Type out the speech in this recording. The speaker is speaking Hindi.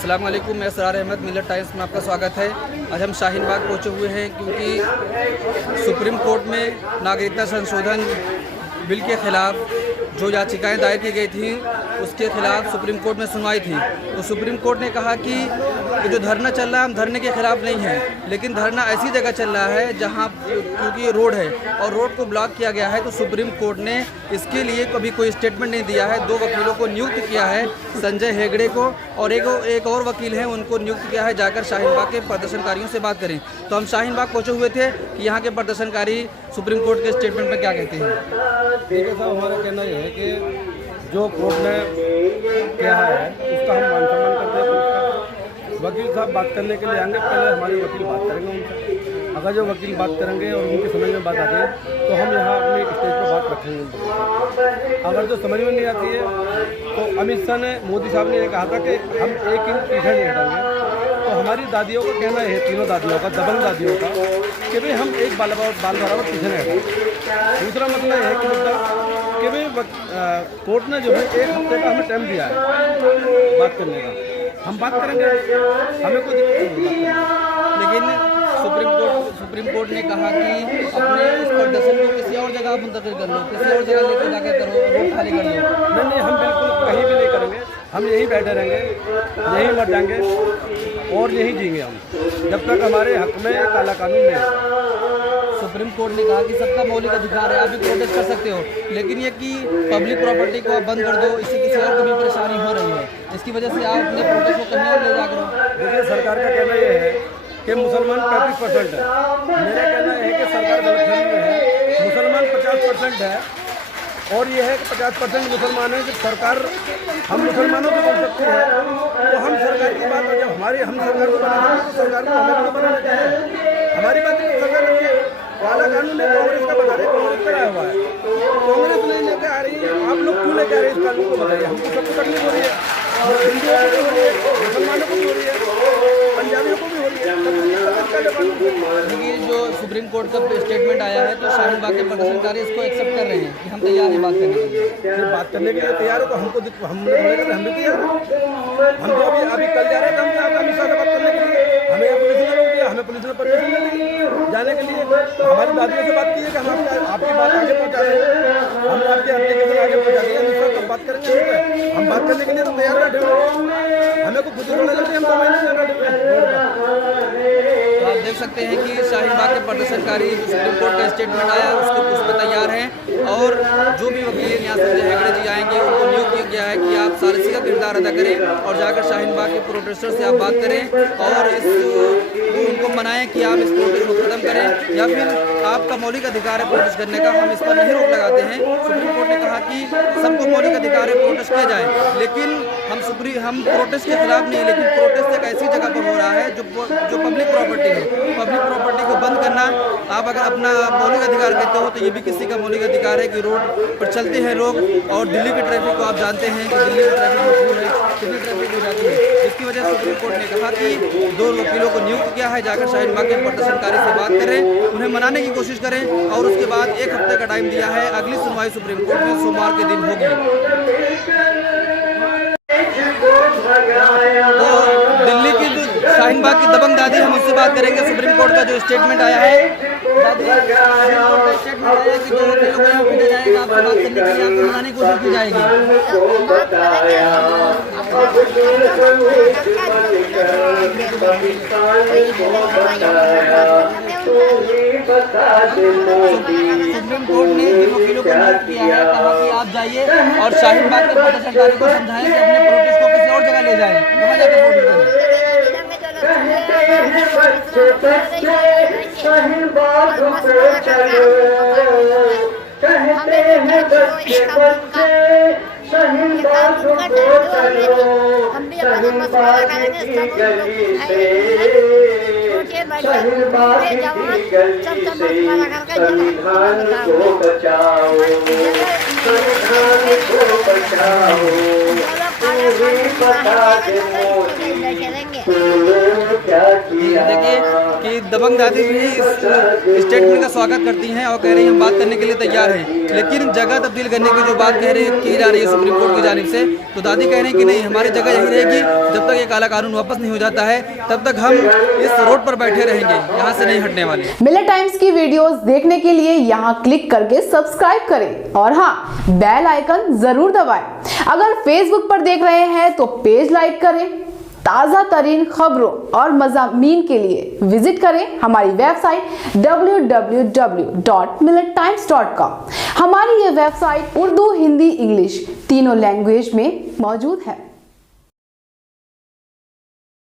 अस्सलाम वालेकुम, मैं असरार अहमद, मिलत टाइम्स में आपका स्वागत है। आज हम शाहीन बाग पहुँचे हुए हैं क्योंकि सुप्रीम कोर्ट में नागरिकता संशोधन बिल के ख़िलाफ़ जो याचिकाएं दायर की गई थी उसके खिलाफ सुप्रीम कोर्ट में सुनवाई थी। तो सुप्रीम कोर्ट ने कहा कि जो धरना चल रहा है हम धरने के ख़िलाफ़ नहीं हैं, लेकिन धरना ऐसी जगह चल रहा है जहां क्योंकि रोड है और रोड को ब्लॉक किया गया है। तो सुप्रीम कोर्ट ने इसके लिए कभी कोई स्टेटमेंट नहीं दिया है। 2 वकीलों को नियुक्त किया है, संजय हेगड़े को और एक और वकील हैं, उनको नियुक्त किया है जाकर शाहीन बाग के प्रदर्शनकारियों से बात करें। तो हम शाहीन बाग पहुँचे हुए थे कि यहाँ के प्रदर्शनकारी सुप्रीम कोर्ट के स्टेटमेंट में क्या कहते हैं। ठीक है साहब, हमारा कहना यह है कि जो कोर्ट ने किया है उसका हम मान सम्मान करते हैं। तो वकील साहब बात करने के लिए आएंगे, पहले हमारे वकील बात करेंगे उनसे। अगर जो वकील बात करेंगे और उनकी समझ में बात आती है तो हम यहाँ अपने स्टेज पर बात रखेंगे उनको। अगर जो समझ में नहीं आती है तो अमित शाह ने, मोदी साहब ने ये कहा था कि हम 1 इंच पीछे नहीं हटाएंगे। तो हमारी दादियों का कहना है, तीनों दादियों का, दबंग दादियों का, कि भाई हम एक बाल बराबर पीछे नहीं हटाएंगे। दूसरा मतलब यह है कि भाई कोर्ट ने जो है 1 हफ्ते का हमें टाइम दिया है बात करने का। हम बात करेंगे, हमें कोई दिक्कत नहीं है। लेकिन सुप्रीम कोर्ट ने कहा कि अपने इस प्रदर्शन को किसी और जगह मुंतकिल कर लो, किसी और जगह लेकर जाकर करो, रोड खाली कर लो। नहीं, हम बिल्कुल कहीं भी नहीं करेंगे। हम यहीं बैठे रहेंगे, यहीं मर जाएंगे और यहीं जीएंगे हम, जब तक हमारे हक में काला कानून नहीं है। सुप्रीम कोर्ट ने कहा कि सबका मौलिक अधिकार है, आप भी प्रोटेस्ट कर सकते हो, लेकिन ये कि पब्लिक प्रॉपर्टी को आप बंद कर दो, इससे किसी और को भी परेशानी हो रही है, इसकी वजह से आप अपने प्रोटेस्ट को कहीं और ले जा करो। देखिए, सरकार का कहना ये है कि मुसलमान 35% है। मेरा कहना है कि सरकार गलतफहमी में है। मुसलमान 50% है और ये है कि 50% मुसलमान है। जब सरकार हम मुसलमानों को बोल सकते हैं तो हम सरकार की बात, जब हम सरकार को बनाना तो सरकार को हमें तो बनाना चाहिए। हमारी बात नहीं, सरकार ने काला कानून है, कांग्रेस का बता रहे, कांग्रेस का आया हुआ है, कांग्रेस नहीं लेके आ रही है। आप लोग क्यों लेके आ रहे हैं इस कानून को, बताइए। हमको सबको तकलीफ हो रही है, हिंदुओं को भी हो रही है, मुसलमानों को भी हो रही है, पंजाबियों को भी हो रही है। देखिए, जो सुप्रीम कोर्ट का स्टेटमेंट आया है तो शाहीन बाग के प्रदर्शनकारी इसको एक्सेप्ट कर रहे हैं कि हम तैयार हैं बात करने के लिए। बात करने के लिए तैयार हो तो हमको हम भी तैयार हैं। हम तो अभी कल जा रहे थे, हम अमित शाह से बात करने के लिए। हमें यहाँ पुलिस ने रोक दिया, हमें पुलिस ने परमिशन नहीं दी जाने के लिए। हमारी दादियों से बात की है कि हम आपकी बात आगे पहुँचा रहे हैं, हमने आपके एप्लीकेशन आगे पहुँचा दिया। अमित शाह बात करेंगे, हम बात करने के लिए तो तैयार बैठे हुए। हमें को खुद रोने लगे, हम 2 महीने से बैठे हुए। तो आप देख सकते हैं कि शाहीन बाग के प्रदर्शनकारी जो सुप्रीम कोर्ट का स्टेटमेंट आया उस पर तैयार हैं और जो भी वकील यहाँ संजय हेगड़े जी आएंगे उनको नियुक्त किया गया है कि आप सारसी का किरदार अदा करें और जाकर शाहीन बाग के प्रोटेस्टर से आप बात करें और उनको मनाएं कि आप इस प्रोटेस्ट को ख़त्म करें या फिर आपका मौलिक अधिकार है प्रोटेस्ट करने का, हम इस पर नहीं रोक लगाते हैं। सुप्रीम कोर्ट ने कहा कि सबको मौलिक अधिकार है प्रोटेस्ट किया जाए, लेकिन हम प्रोटेस्ट के खिलाफ नहीं, लेकिन प्रोटेस्ट एक ऐसी जगह पर हो रहा है जो पब्लिक प्रॉपर्टी है। पब्लिक प्रॉपर्टी को बंद करना, आप अगर अपना मौलिक अधिकार कहते हो तो ये भी किसी का मौलिक अधिकार है कि रोड पर चलते हैं लोग। और दिल्ली की ट्रैफिक को आप जानते हैं कि दिल्ली की ट्रैफिक मशहूर है, कितनी ट्रैफिक हो जाती है। इसकी वजह से सुप्रीम कोर्ट ने कहा कि 2 वकीलों को नियुक्त किया है, जाकर शाहीन बाग के प्रदर्शनकारी से बात करें, उन्हें मनाने की कोशिश करें और उसके बाद 1 हफ्ते का टाइम दिया है। अगली सुनवाई सुप्रीम कोर्ट में सोमवार के दिन होगी। तो दिल्ली की जो शाहीन बाग की दबंग दादी, हम उससे बात करेंगे। सुप्रीम कोर्ट का जो स्टेटमेंट आया है, दादी, सुप्रीम कोर्ट का स्टेटमेंट आया है कि 2 वकीलों को यहाँ भेजा जाएगा, आपसे बात करने के लिए आपको मनाने की कोशिश की जाएगी। सुप्रीम कोर्ट ने जिन वकीलों को नियुक्त किया है कहा कि आप जाइए और शाहीन बाग के प्रदर्शनकारी को समझाएं कि अपने प्रोटेस्ट को किसी और जगह ले जाएं, वहाँ जाकर प्रोटेस्ट करें। शाहीन बाग को चलो, कहते हैं बच्चे बच्चे, शाहीन बाग को चलो, शाहीन बाग की गली से, शाहीन बाग की गली से, संविधान को बचाओ, संविधान को बचाओ, बता दे मोदी क्या किया। देखिए कि दबंग दादी भी इस स्टेटमेंट का स्वागत करती हैं और कह रही हैं हम बात करने के लिए तैयार हैं, लेकिन जगह तब्दील करने की जो बात की जा रही है सुप्रीम कोर्ट की जानिब से, तो दादी कह रही हैं कि नहीं, हमारी जगह यही रहेगी, जब तक ये काला कानून वापस नहीं हो जाता है तब तक हम इस रोड पर बैठे रहेंगे, यहाँ से नहीं हटने वाले। मिलर टाइम्स की वीडियोस देखने के लिए यहाँ क्लिक करके सब्सक्राइब करें और हाँ, बेल आइकन जरूर दबाएं। अगर फेसबुक पर देख रहे हैं तो पेज लाइक करें। ताज़ा तरीन खबरों और मज़ामीन के लिए विजिट करें हमारी वेबसाइट www.millertimes.com। हमारी ये वेबसाइट उर्दू, हिंदी, इंग्लिश तीनों लैंग्वेज में मौजूद है।